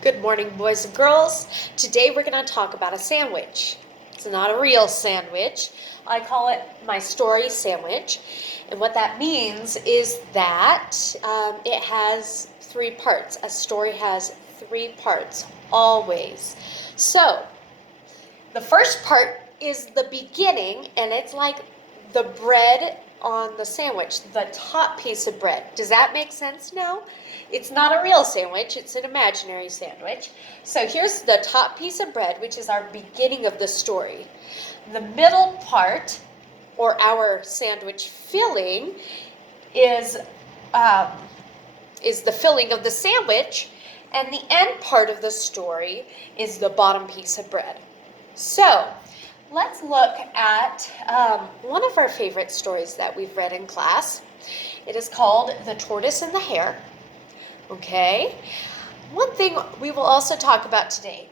Good morning, boys and girls. Today we're going to talk about a sandwich. It's not a real sandwich. I call it my story sandwich. And what that means is that it has three parts. A story has three parts, always. So, the first part is the beginning, and it's like the bread on the sandwich, the top piece of bread. Does that make sense now? It's not a real sandwich, it's an imaginary sandwich. So here's the top piece of bread, which is our beginning of the story. The middle part, or our sandwich filling, is the filling of the sandwich, and the end part of the story is the bottom piece of bread. So, let's look at one of our favorite stories that we've read in class. It is called The Tortoise and the Hare. Okay? One thing we will also talk about today,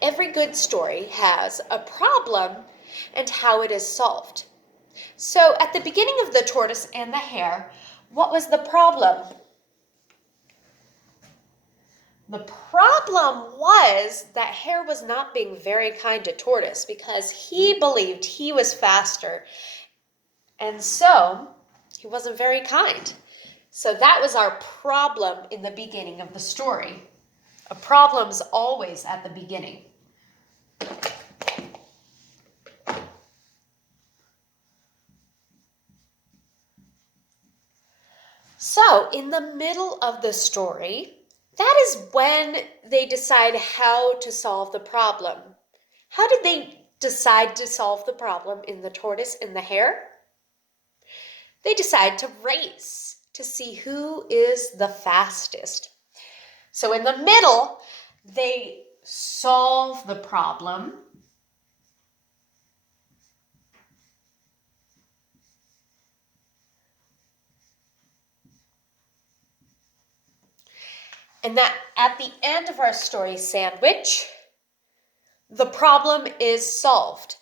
every good story has a problem and how it is solved. So, at the beginning of The Tortoise and the Hare, what was the problem? The problem was that Hare was not being very kind to Tortoise because he believed he was faster, and so he wasn't very kind. So that was our problem in the beginning of the story. A problem's always at the beginning. So in the middle of the story, that is when they decide how to solve the problem. How did they decide to solve the problem in The Tortoise and the Hare? They decide to race to see who is the fastest. So in the middle, they solve the problem. And that at the end of our story sandwich, the problem is solved.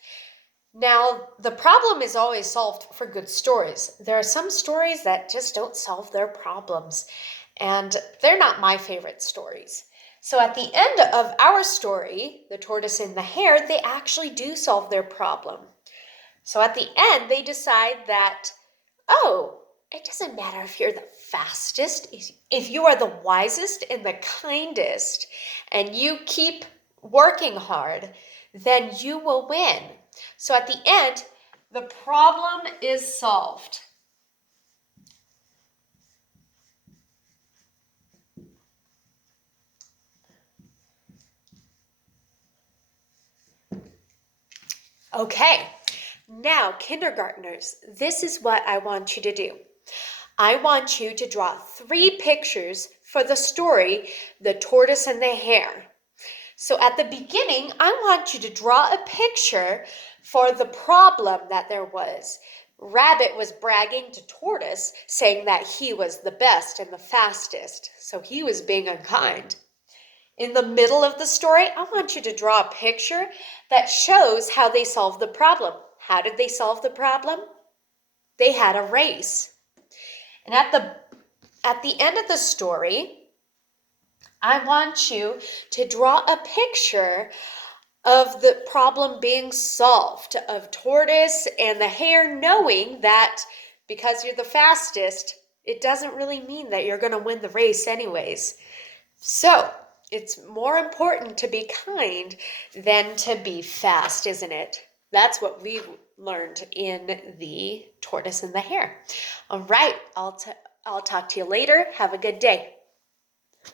Now, the problem is always solved for good stories. There are some stories that just don't solve their problems, and they're not my favorite stories. So at the end of our story, The Tortoise and the Hare, they actually do solve their problem. So at the end, they decide that, oh, it doesn't matter if you're the fastest, if you are the wisest and the kindest, and you keep working hard, then you will win. So at the end, the problem is solved. Okay, now kindergartners, this is what I want you to do. I want you to draw 3 pictures for the story, The Tortoise and the Hare. So at the beginning, I want you to draw a picture for the problem that there was. Rabbit was bragging to Tortoise, saying that he was the best and the fastest, so he was being unkind. In the middle of the story, I want you to draw a picture that shows how they solved the problem. How did they solve the problem? They had a race. And at the end of the story, I want you to draw a picture of the problem being solved, of Tortoise and the Hare knowing that because you're the fastest, it doesn't really mean that you're going to win the race anyways. So, it's more important to be kind than to be fast, isn't it? That's what we learned in The Tortoise and the Hare. All right, I'll talk to you later. Have a good day.